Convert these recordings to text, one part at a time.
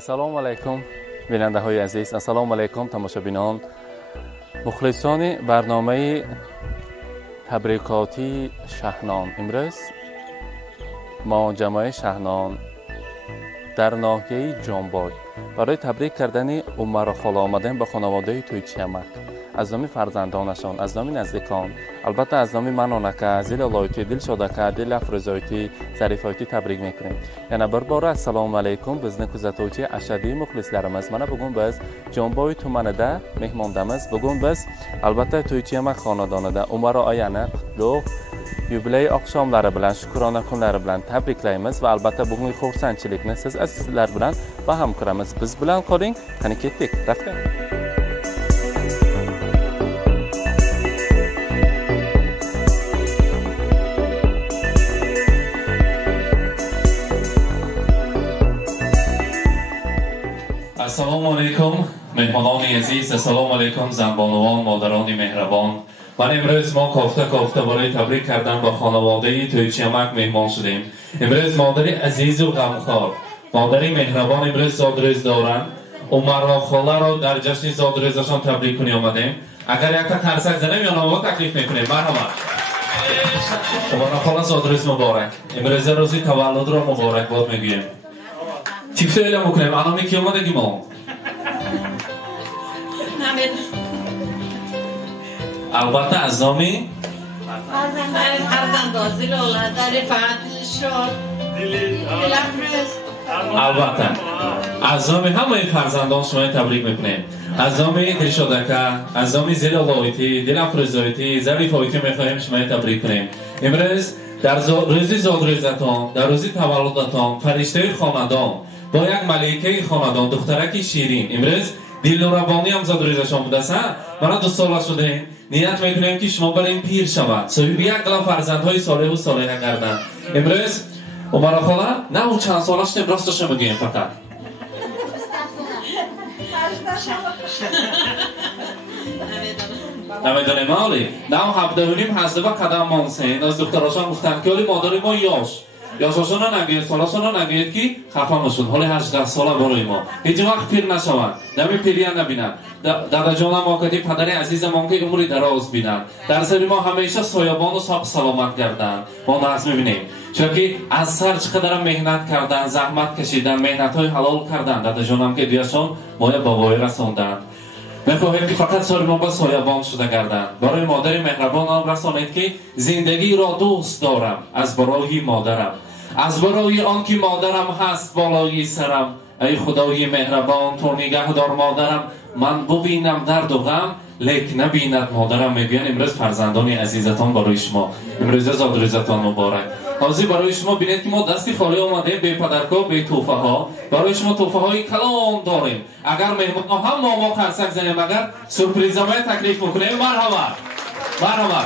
السلام علیکم بیننده های عزیز، السلام علیکم تماشابینان مخلصان برنامه تبریکاتی شهنان. امروز ما جمعه شهنان در ناحیه جانبای برای تبریک کردن عمر و خاله آمدن به خانواده تویچیمک از نام فرزندانشان، از نام نزدیکان، البته از نام من آنکه زیل لایتی دل شادکه دل افروزایتی ظریفایتی تبریک میکنیم. یعنی برباره السلام علیکم بزن کزاتوچی اشدی مخلصlarimiz mana bugun biz Jonboy tumanida mehmondamiz. Bugun biz albatta To'ychiyamak xonadonida Umar oyani qutlug' yubiley oqshomlari bilan, shukrona kunlari bilan tabriklaymiz va albatta bugungi xursandchilikni siz azizlar bilan baham ko'ramiz. Biz bilan qoling, qani ketdik. Rafting. Assalomu alaykum mehmononi aziz, assalomu alaykum zanbonuvon, modaroni mehrabon. من امروز ما کافته برای تبریک کردن با خانواده تویچیمک مهمان شدیم. امروز مادری عزیز و غمخوار، مادری مهربان امروز زادروز دارن. عمر و خاله رو در جشن زادروزشان تبریک کنی آمدیم. اگر یک تا کنسرت زنیم یا نامو تکلیف میکنیم. مرحبا. عمر و خاله زادروز مبارک. امروز روزی تولد رو مبارک باد میگویم. چیفته اعلام میکنیم. الان کی اومده گیمون؟ البته از نامی البته از نامی همه فرزندان شما تبریک میکنیم. از نامی دلشادکه، از نامی زیل لایتی دل افروزایتی ظریفایتی میخواهیم شما تبریک کنیم. امروز در روزی زادروزتان، در روزی تولدتان فرشته خاندان با یک ملکه خاندان دخترک شیرین امروز دل و روانی هم زادروزشان بوده است. ما 2 ساله شده نیت میکنیم که شما بریم پیر شود، صاحب یک قلم فرزندهای صالح و صالحه گردن. امروز عمر خاله نه او چند سالش راستش میگیم فقط نمیدونیم حالی نه او 17 حسب قدم مانسین از دختراشان گفتن که حالی مادر ما یاشاشون نگید سالاشون نگید که خفه مشون حالی 18 ساله برای ما هیچ وقت پیر نشوند دمی پیری نبینند. دادا جانم آقای پدر عزیزم که عمری دراز بینند در سر ما همیشه سایبان و صاحب سلامت گردند. ما ناز میبینیم چون که از سر چقدر مهنت کردن، زحمت کشیدن، مهنت های حلال کردن. دادا جانم که دیاشون مایه بابایی رسوندن. میخواهیم که فقط سایبان با سایبان شده گردند. برای مادر مهربان آن رسانید که زندگی را دوست دارم از برای مادرم، از برای آن که مادرم هست بالای سرم. ای خدای مهربان تو نگهدار مادرم، من ببینم درد و غم لیک نبیند مادرم. میگوین امروز فرزندان عزیزتان برای شما امروز زادروزتان مبارک. حاضر برای شما بینید که ما دستی خالی آمده به پدرکا به توفه ها. برای شما توفه های کلام داریم. اگر مهمان ها هم ما کنسک زنیم اگر سورپریزامه تکلیف میکنیم. مرحبا مرحبا.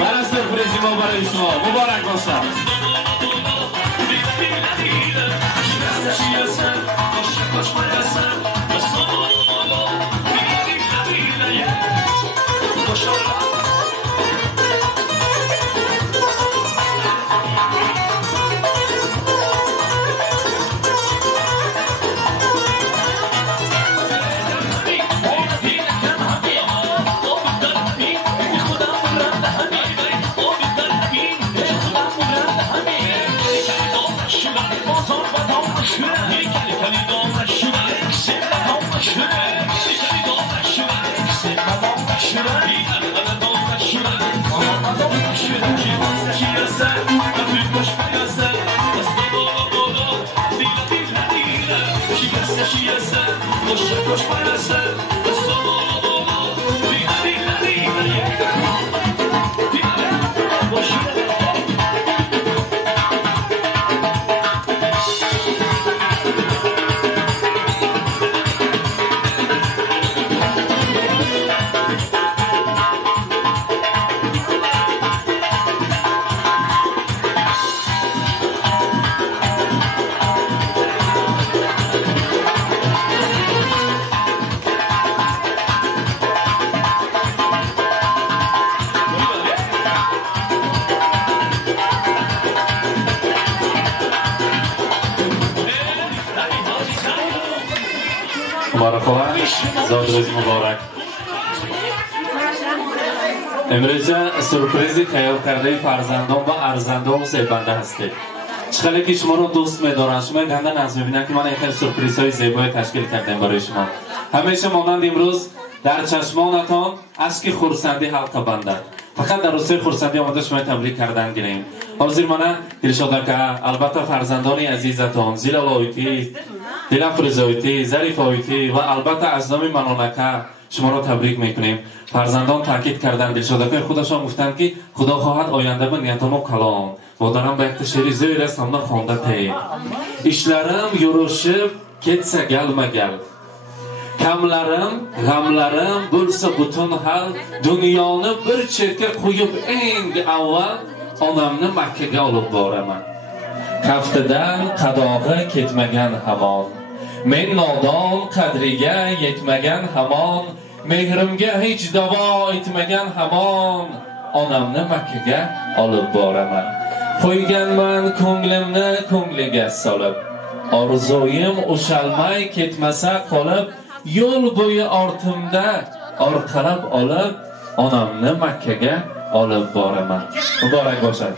برای سرپریزی ما برای شما مبارک باشد. Umaraxola, zodingiz muborak. Imro'za surprizi tayyor kardayi farzandon va arzandon zebanda hastید. چقدر که شما رو دوست می‌دارم، شما گندن از می‌بینن که من این خیلی سورپرایزهای زیبایی تشکیل کردم برای شما. همیشه مانند امروز در چشمانتان اشک خرسندی حلقه بندد. فقط در روزهای خرسندی آماده شما تبریک کردن گیریم. حاضر منه دلشاده که البته فرزندان عزیزتان زیلال آیتی، دلافروز آیتی، ظریف آیتی و البته از نام منانکه شما را تبریک میکنیم. فرزندان تاکید کردن دلشاده خودشان گفتند که خدا خواهد آینده به نیتان و کلام مادرم به یک شعری زیر سامنا خوانده تی. İşlerim yoruşup ketsa gelmegel. Kamlarım, g'amlarim bo'lsa butun hal. Dunyoni bir chetga qo'yib eng avval onamni Makkaga olib boraman. Kaftidan qadog'i ketmagan hamon. Men nodon qadriga yetmagan hamon. Mehrimga hech davo etmagan hamon. Onamni Makkaga olib boraman. Qo'yganman ko'nglimni ko'ngliga solib. Orzuim ushalmay ketmasa qolib, yo'l bo'yi ortimda orqalab olib, onamni Makkaga olib boraman. Muborak bo'lsin.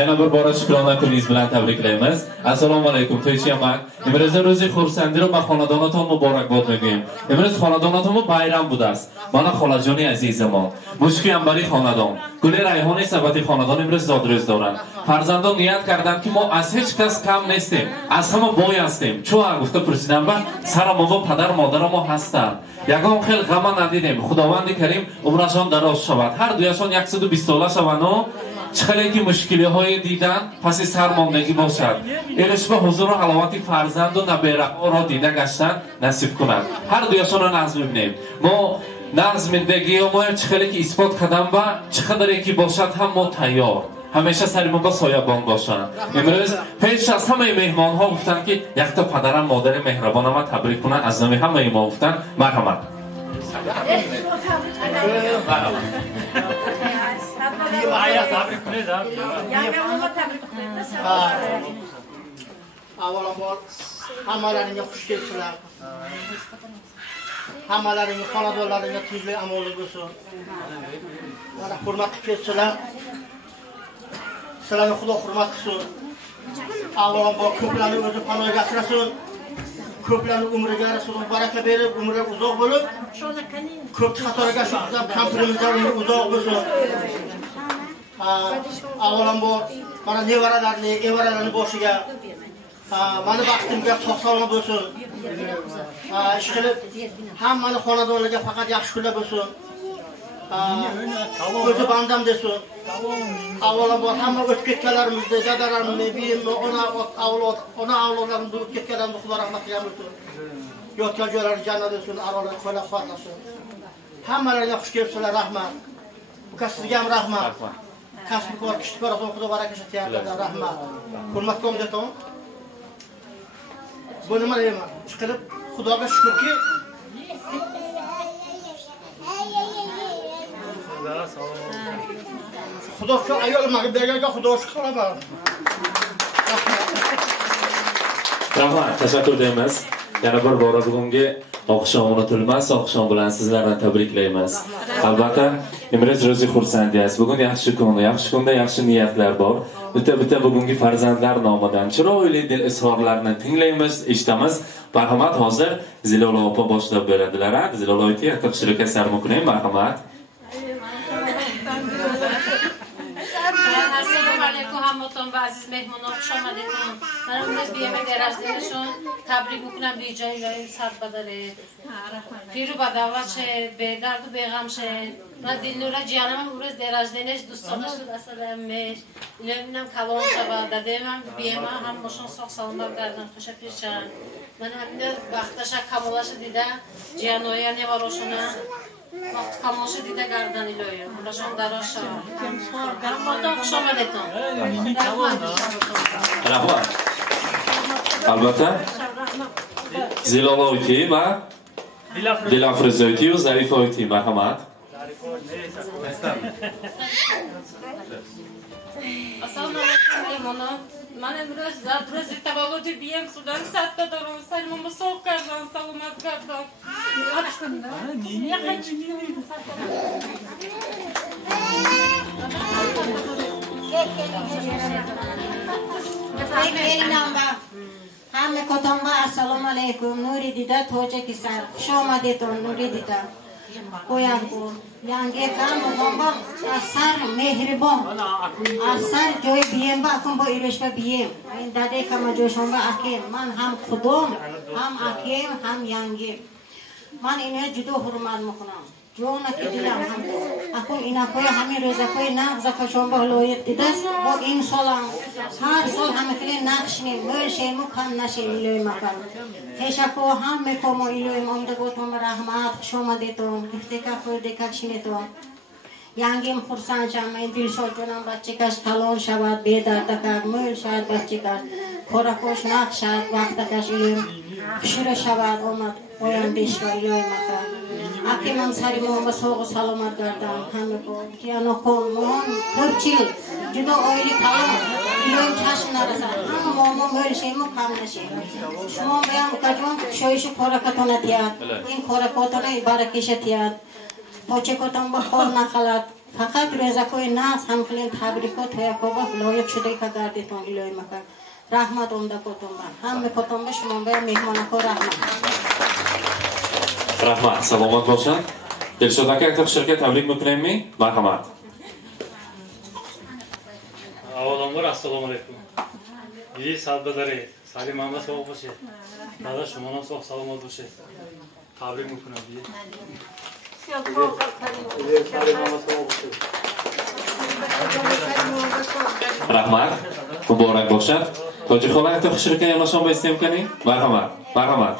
Yana bir bora shukrona kulingiz bilan tabriklaymiz. Assalomu alaykum to'ychiyaman. Imro'za ro'zi xursandi ro ba xonadonaton muborakbod میگیم. امروز خانادانتون bayram budast. Mana xolajoni azizamon. Mushki ambari xonadon. Gul rayhoni sabati xonadon imroz zodroz doran. Farzandon niyat kardand ki ma az hech kas kam nestim. Az hamma boy hastیم. Chua gufta pursidan ba sara mobo padar modaram mo hastan. Yagon khel g'ama nadidem. Xudovandi karim umrashon daroz shavad. Har duyashon 120 sola shavano چخلکی مشکلی های دیدن پس سرماندگی باشد. ایلش به حضور و حلاوت فرزند و نبیرق را دیده گشتن نصیب کند. هر دویشان را نظم ببینیم. ما نظمندگی و ما چخلکی اثبات کردن و چقدر یکی باشد هم ما تیار. همیشه سریمون با سایبان باشن. امروز پیش از همه مهمان ها گفتن که یک تا پدرم مادر مهربان ما تبریک کنن. از نام همه ما گفتن مرحمت. Avvalambor hammalaringga xush kelibsizlar. Hammalaringga xonadonlaringga tinchlik amonlik bo'lsin. Mana hurmatli kelibsizlar. Sizlarni Xudo hurmat qilsin. Avvalambor ko'plarni o'zi panohiga asrasin. Ko'plarni umriga Rasululloh baraka berib, umri uzoq bo'lib, ko'p qatoriga shu kampirimizdan uzoq bo'lsin. Avvalambor mana nevaralarni, evaralarni boshiga mana baxtimga sog'-salomat bo'lsin. Ishqilib hammani xonadonlarga faqat yaxshi kunlar bo'lsin. O'zi bandam desin. Avvalambor hamma o'tib ketganlarimizni, dadalarimni, biyimni, ona avlodlarimni o'tib ketganlarimni Xudo rahmat qilsin. Yotgan joylari jannat bo'lsin, arolari qo'llab quvvatlasin. Hammalariga xush kelibsizlar, rahmat. Bu sizga ham rahmat. Kasb kor kishi ko'rasan Xudo barakasi tiyarlarda rahmat. Hurmatli omidaton. Bu nima deyman? Chiqilib Xudoga shukrki Xudo shu ayol mag'berga Xudo shukr qilaman. Rahmat, tashakkur deymiz. Yana bir bora bugungi oqshom unutilmas oqshom bilan sizlarni tabriklaymiz. Albatta, Imro'z ro'zi xursandiysiz. Bugun yaxshi kun, yaxshi kunda yaxshi niyatlar bor. Bitta bugungi farzandlar nomidan chiroyli dil izhorlarini tinglaymiz, eshitamiz. Marhamat, hozir Zilola opa boshlab beradilar. Zilola oyti yaxshilikka sarmo kuning, marhamat. همتون و عزیز مهمانان خوش آمدید. من امروز به یمه درجدینشون تبریک میکنم به جای لای صد بدره. پیرو با دعوت شه، به درد و بیغم شه. من دلنورا جیانم امروز درجدینش دوستانش شد اصلا امش. ایلمینم کلام شود. دادم بیمه هم باشون ساق سلامت کردم خوش پیشن. من همین وقتش کاملاش دیدم. جیانویا نوارشونه. وقت کاملاش دیده گردن ایلویو. براشون دراش شد. گرماتون خوش آمدیدتون. Rahmat. Albatta Zilola oyti va Dilafroz oyti va Zarif oyti, marhamat. Assalomu alaykum mehmonlar. من امروز روز تولد بیم سودان 100 تا دارم سلام مساق کردن سلامت کردن همه کتان با السلام علیکم نوری دیده توجه کسر خوش آمدیتون نوری دیده کویان کو یانگه کام بابا اثر مهربان اثر جوی بیم با کم با ایرش با بیم این داده کم جوشون با اکیم من هم خودم هم اکیم هم یانگه من اینه جدو حرمت میکنم جون که دیدم هم اکم اینا کوی همین روزا کوی نقض کشون با لویت دیدست با این سالم هر سال همه کلی نقش نیم مرشیم و کم نشیم لوی مکان هشکو هم میکوم ایلوی مامده گوتم رحمت شما دیتون افتکا فردکا شنیتون یانگیم خورسان شم این دل شد جونم بچه کش کلون شود بیدرد کر مل شد بچه کش خوراکوش نقش شد وقت کش ایلوی خشور شود اومد اویان بیشتر ایلوی مکان اکی من سری مام سوق سلامت گردم همه کن کیانو کن مام پرچیل جدا اویلی کلون ایلوی چشم نرسد هم ماما مرشیم و کم نشیم شما بیام کجون شویشو خوراکتون تیاد این خوراکتون برکش تیاد پاچه کتون بخور نخلد فقط روزا کوی ناس هم کلین تبریکو توی کوبا لایق شده که گردیتون ایلوی مکان رحمت امده کتون با همه کتون با شما بیام میهمانکو رحمت رحمت سلامت باشن دلشد که اکتر شرکت تبریک میکنیم می مرحمت اولامور السلام علیکم یه سال بدارید سالی ماما سوق باشه دادا شما هم سوق سلامت باشه تبریک میکنم دیگه رحمت مبارک باشد توجه خواهد اکتر شرکت یماشان با استیم کنی مرحمت مرحمت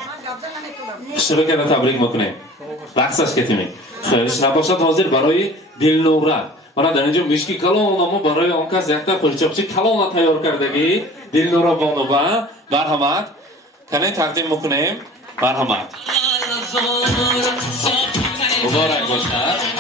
شرکت تبریک میکنیم رقصش کتیمی خیلیش نباشد حاضر برای دلنوره من در اینجا میشکی کلون اما برای آن کس یکتا پرچاقچی کلون تیار کردگی دلنوره بانوبا مرحمت کنین تقدیم میکنیم مرحمت مبارک باشد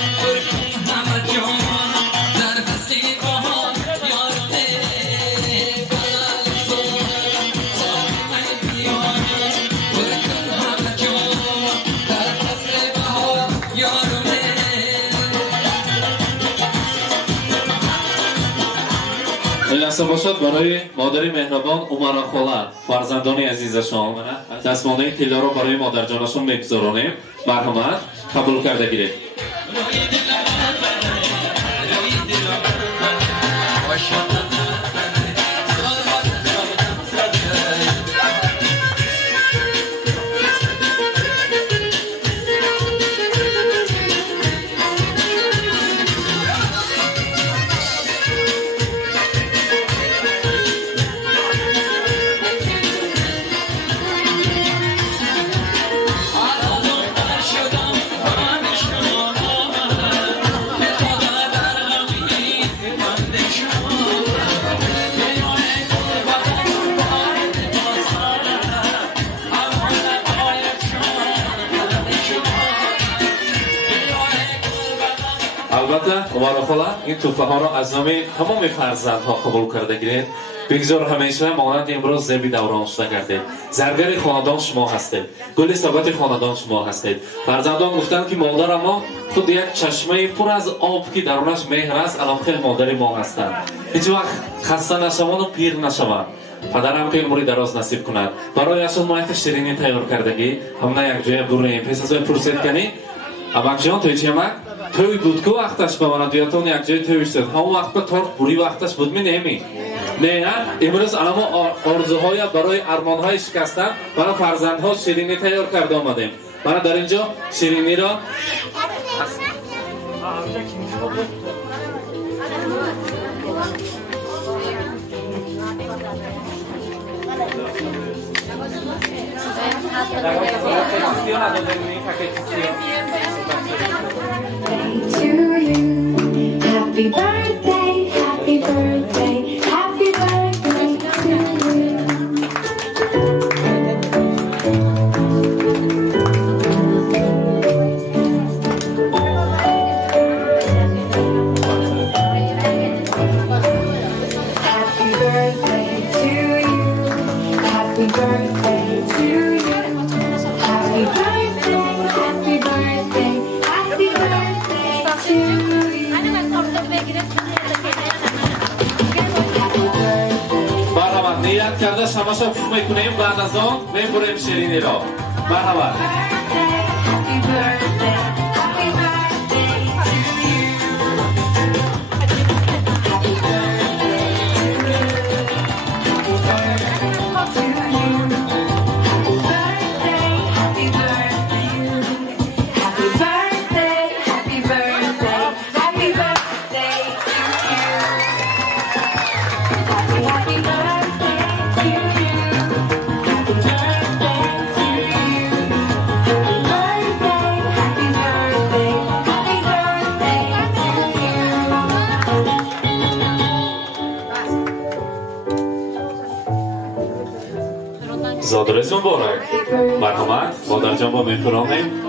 این لحظه باشد برای مادری مهربان عمر خاله فرزندان عزیزشان دستمانه طلا را برای مادر جانشان میگذارانیم مرحمت قبول کرده گیرید عمر خاله این توفه ها را از نام تمام فرزندها قبول کرده گیرید بگذار همیشه مانند امروز زیبی دوران شده گردید زرگر خاندان شما هستید گل ثبات خاندان شما هستید فرزندان گفتند که مادر ما خود یک چشمه پر از آب که درونش مهر است الان خیلی مادر ما هستند هیچ وقت خسته نشوند و پیر نشوند پدرم که عمری دراز نصیب کند برایشان ما یک شیرینی تیار کردگی همه یک جای بریم پس از پرسید کنی امک جان توی چی امک توی بود که وقتش بماند یادتون یک جای تویش داد همون وقت به تارت بوری وقتش بود می نمی نه امروز الان آرزوهای برای ارمانهای شکستن برای فرزندها شیرینی تیار کرده آمدیم من در اینجا شیرینی را To you, happy birthday, happy birthday, happy birthday to you. Happy birthday to تماشا میکنیم بعد از آن میبریم شیرینی را. مرحبا. زادروز مبارک. مرحمت مادر جان با میخورانیم.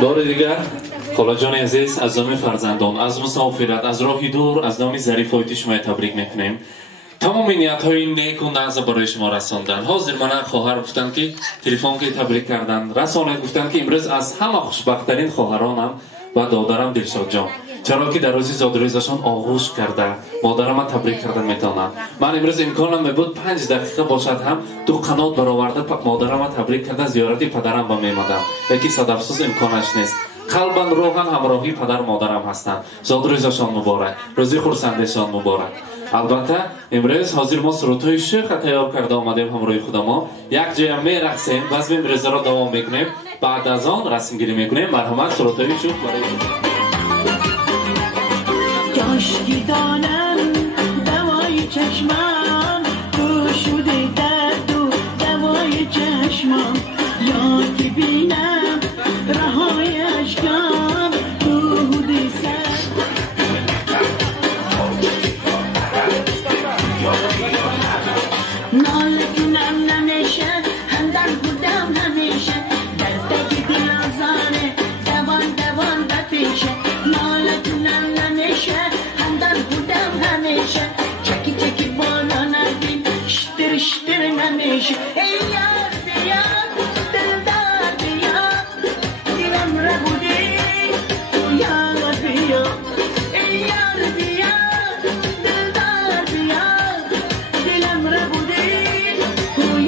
بار دیگر خالا جان عزیز از نام فرزندان از مسافرت از راهی دور از نام ظریفایتی شما تبریک میکنیم. تمام نیت‌های نیک و نازا برای شما رساندن. حاضر من خواهر گفتن که تلفن که تبریک کردن رسانه گفتن که امروز از همه خوشبخت‌ترین خواهرانم و دادرم دلشاد جان، چرا که در روز زادروزشان آغوش کرده مادرم تبریک کردن میتونم. من امروز امکانم میبود 5 دقیقه باشد هم دو قنات برآورده مادرم تبریک کرده زیارت پدرم با میمدم، یکی صد افسوس امکانش نیست. قلباً روحاً همراهی پدر مادرم هستند. زادروزشان مبارک، روزی خرسندیشان مبارک. البته امروز حاضر ما سرودهای شیخ تیار کرده آمدیم همراه خودمان. یک جای میرقصیم باز امروز را دوام میکنیم، بعد از آن رسم گیری میکنیم. مرحمت سرودهای شیخ برای جاشگیدانم دوای چشمم گشوده درد و دوای چشمم یاد بینم رهای اشکم دود سر نالتونم نمیشه همدر بودم همیشه دردگی دل آزاره دوان بپیشه نالتونم نمیشه همدر بودم همیشه چکی بالا نبین شتر نمیشه ای یار بیار دلدار بیار دیرم را بودی یار بیار ای یار بیار دلدار بیار دیرم را بودی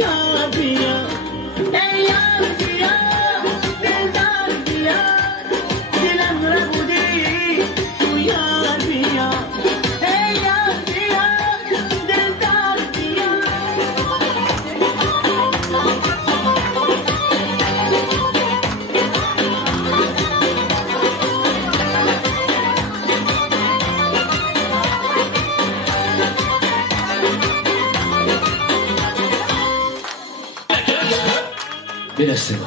یار بیار ای یار بیار دلدار بیار دیرم را بودی یار بیار ای یار بیار دلدار بیار برسیم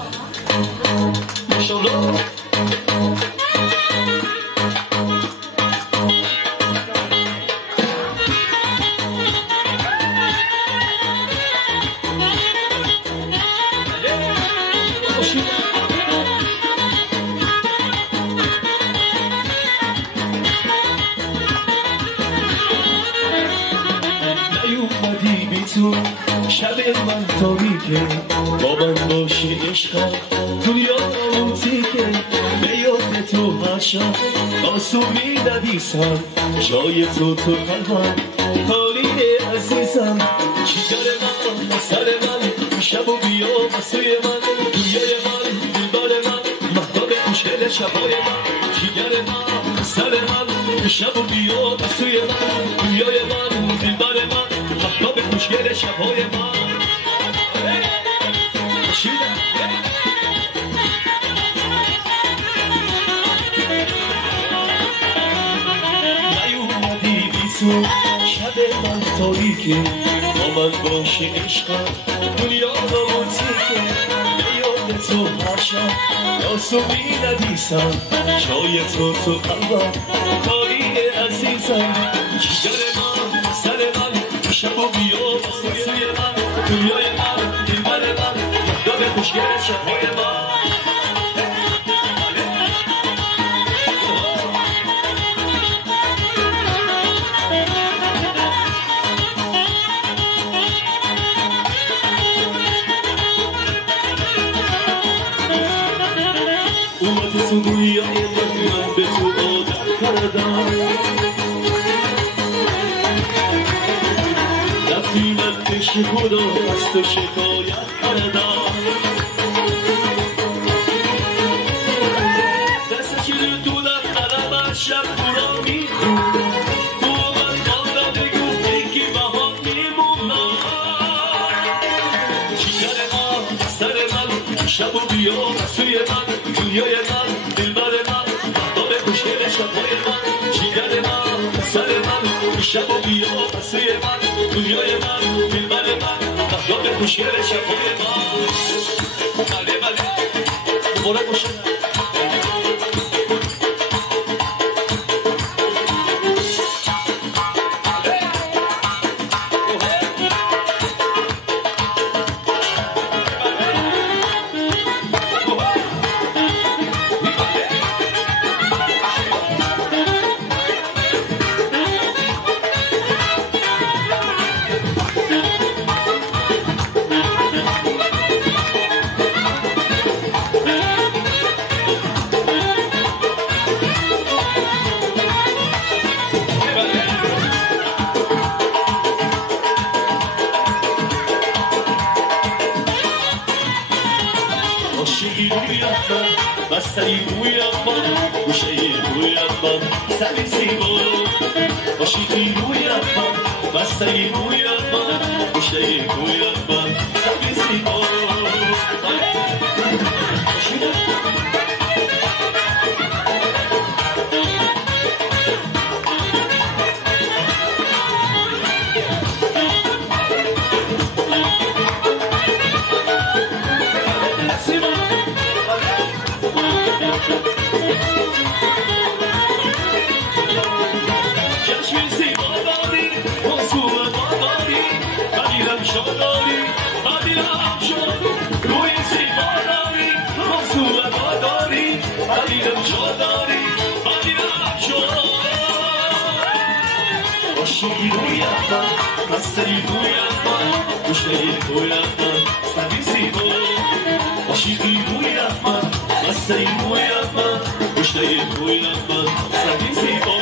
نیومدی بی تو شب من تاریکه با من باشی عشقم دنیا روتیکه به یاد تو هر شب آسوبی ندیسم جای تو قلبم حالی عزیزم جگر من سر من شب و بیا بسوی من دویای من دلبر من مهتاب خوشگل شبای من جگر من سر من شب و بیا بسوی من دویای من دلبر من مهتاب خوشگل شبای من نیومدی بی تو شب من تاریکه با من باشی عشقم دنیا روتیکه به یاد تو هر شب آسوبی ندیسم جای تو قلبم کاری عزیزم جگر من سر من شب و بیا سوی من دنیای من دلبر من یادم خوشگل شبهای من اومد تو دنیای من به تو عادت کردم رفتی من پیش خدا از تو شکایت کردم دست چیل تو دفترم شب تو را میخون تو من دادم گفتی که بها میمونم شکر من سر من شب و بیا سوی من دنیای من دلبر من داره خوشگل شبهای من جیگر من سر من شب و بیا سوی من دنیای من دلبر من داره خوشگل شبهای من بله بله مبارک باشه بستنی رویم من گوشه رویم من سری سیما عاشقی رویم من بستنی رویم من گوشه رویم من سری سیما عاشقی رویم من مستری رویم من گوشه رویم من سری سیما عاشقی رویم من مستری رویم من گوشه رویم من سری سیما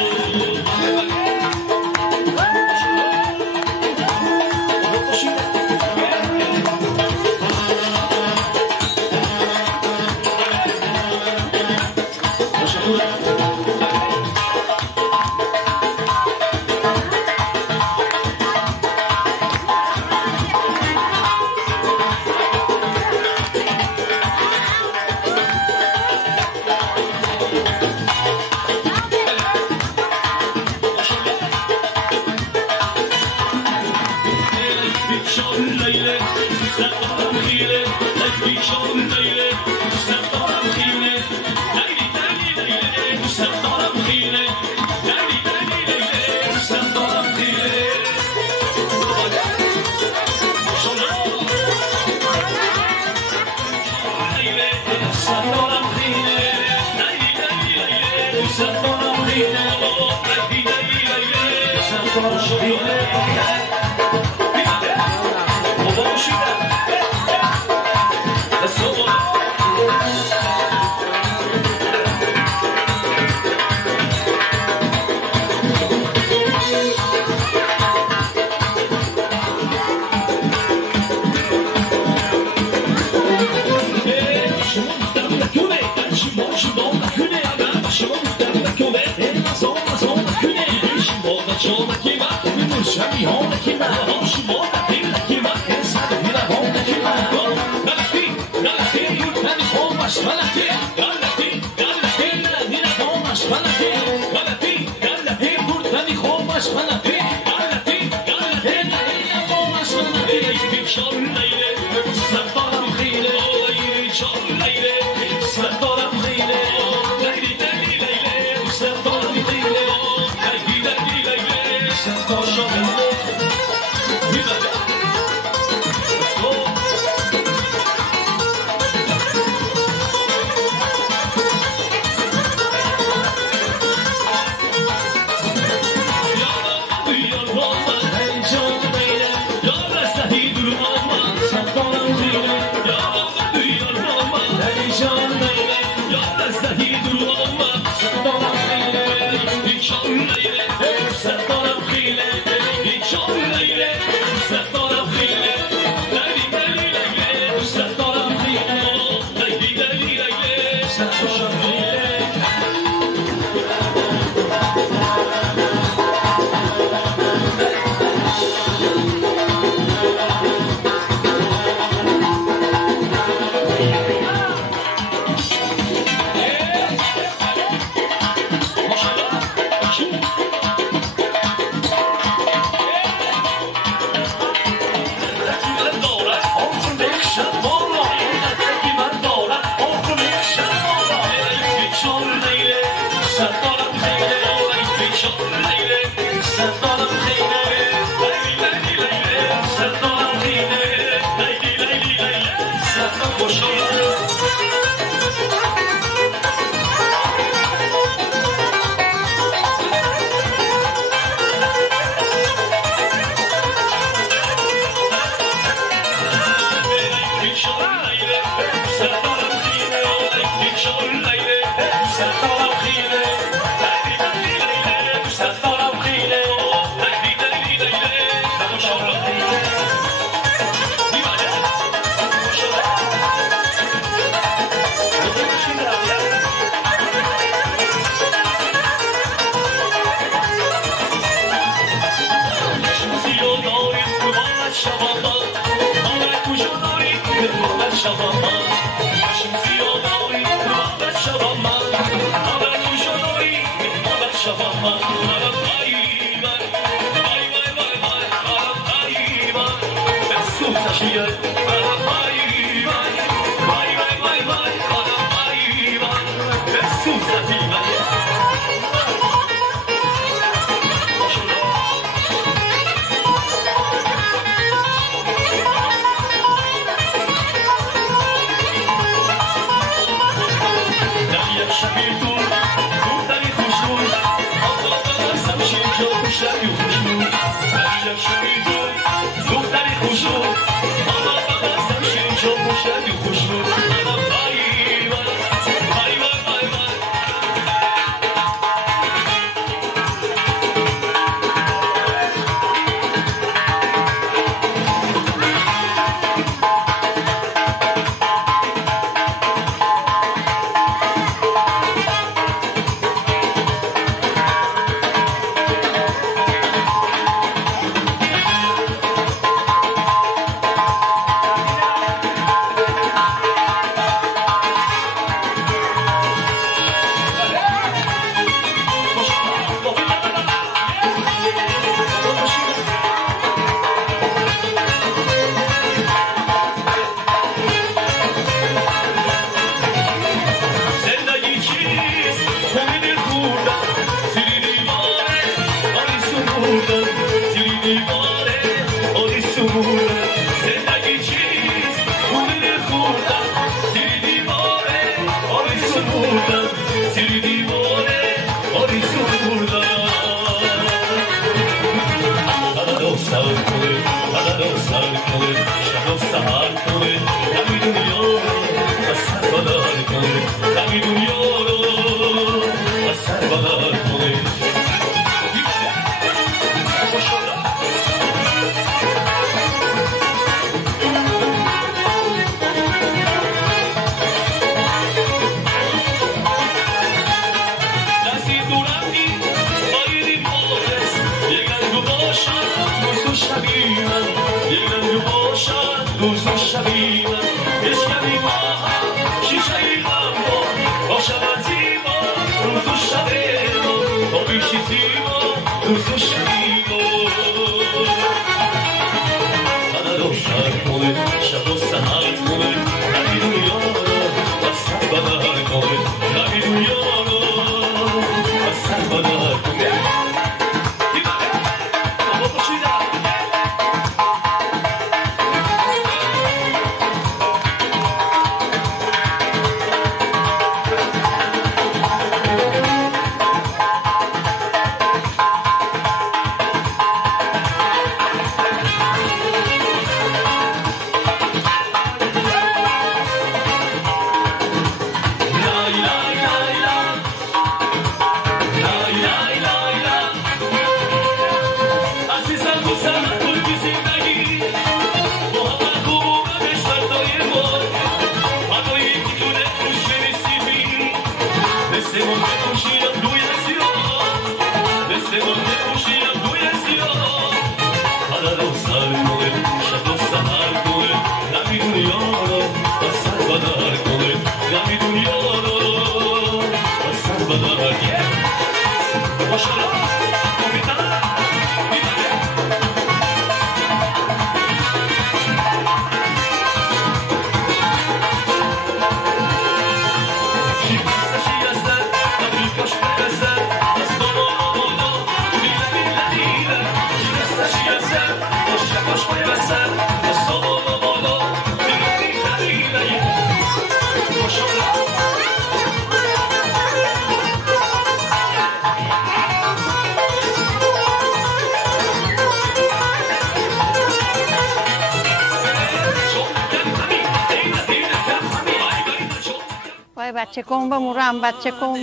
بچه کن بمورم بچه کن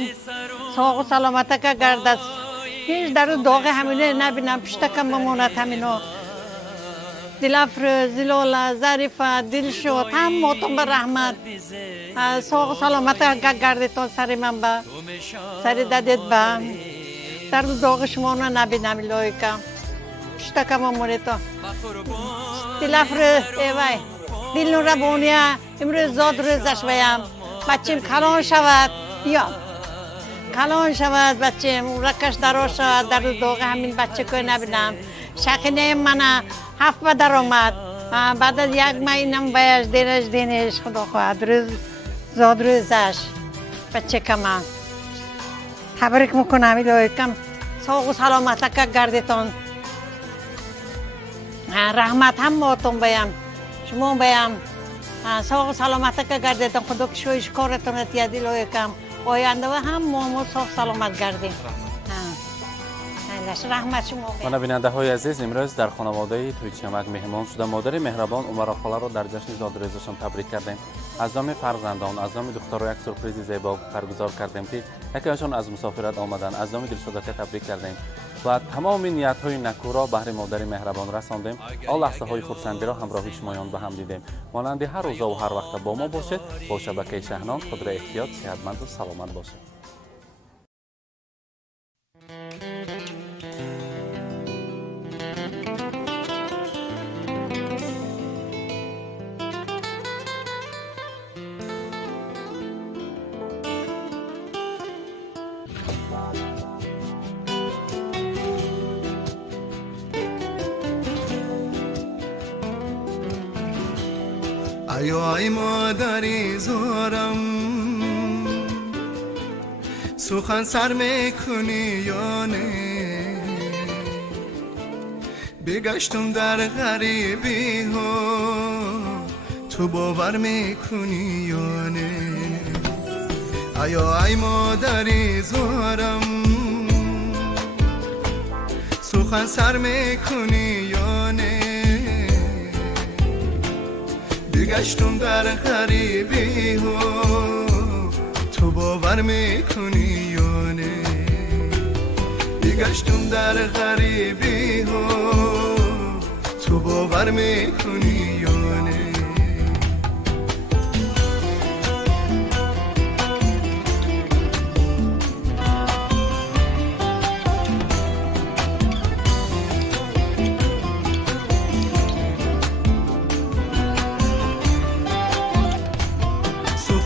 ساق و سلامت که گرد است هیچ در داغ همینه نبینم پشتکم بموند همینو دلفر زلاله ظریفه دل شد همتون به رحمت ساق و سلامت که گردتون سر من به سر ددت به در داغ شما رو نبینم الهی که پشتکم بمونه تو دلفر ایوای دل نوره بونیه امروز زاد روزش بیم بچیم کلان شود یا کلان شود بچیم رکش دراز شود در داغ همین بچه که نبینم شقینه من 7 بدر آمد بعد از 1 ماهینم بیاش دینش خدا خواهد روز زاد روزش بچه که من تبریک میکنم الهی کم ساق و سلامت که گردتان رحمت هم باتون بیم شما بیم ساق و سلامت که گردید خدا که شویش کارتون تیادی لوی کم آینده و هم ما ساق سلامت گردیم رحمت شما بید بیننده های عزیز امروز در خانواده تویچمک مهمان شده مادر مهربان عمر خاله را در جشن زادروزشان تبریک کردیم از نام فرزندان از نام دخترها یک سورپرایز زیبا برگزار کردیم که یکیشان از مسافرت آمدن از نام دلشده که تبریک کردیم و تمام نیت های نکو را بهر مادر مهربان رساندیم آن لحظه های خرسندی را همراهی شمایان به هم دیدیم مانند هر روز و هر وقت با ما باشید با شبکه شهنان خود را احتیاط صحتمند و سلامت باشید ای مادری زارم سخن سر میکنی یا نه بگشتم در غریبی ها تو باور میکنی یا نه ای مادری زارم سخن سر میکنی یا نه بگشتم در غریبی ها تو باور میکنی یا نه بگشتم در غریبی ها تو باور میکنی یا نه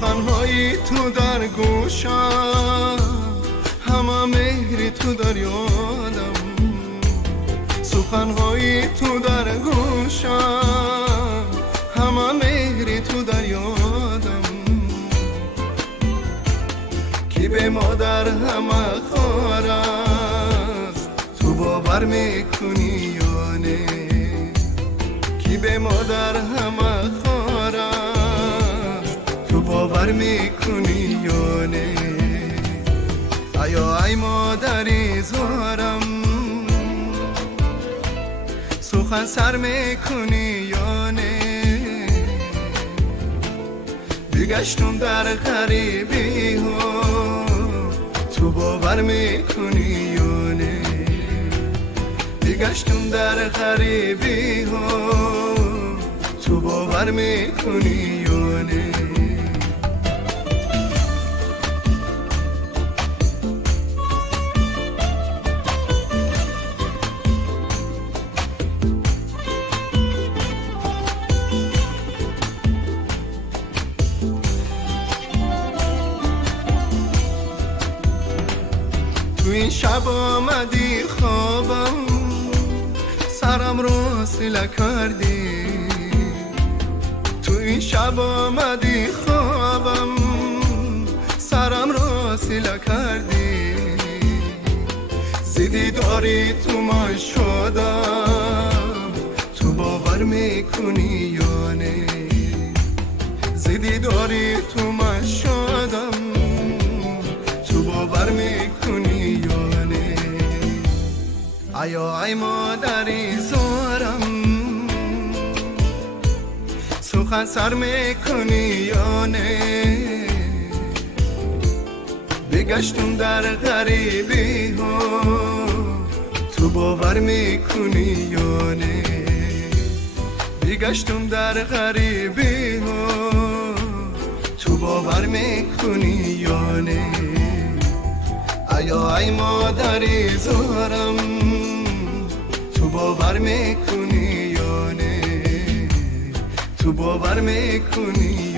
سخنهای تو در گوشم همه مهری تو در یادم سخنهای تو در گوشم همه مهری تو در یادم کی به مادر همه خوار است تو باور میکنی یا نه کی به مادر همه خوار است تو باور میکنی یا نه ای مادری زارم سخن سر میکنی یا نه بگشتم در غریبی ها تو باور میکنی یا نه بگشتم در غریبی ها تو باور میکنی یا نه تو این شب آمدی خوابم سرم رو سله کردی تو این شب آمدی خوابم سرم رو سله کردی زیدی داری تو من شدم تو باور میکنی یا نه زیدی داری تو من شدم تو باور میکنی یا نه ایا ای مادری زارم سخن سر میکنی یا نه بگشتم در غریبی ها تو باور میکنی یا نه بگشتم در غریبی ها تو باور میکنی یا نه ایا ای مادری زارم تو باور میکنی یا نه تو باور میکنی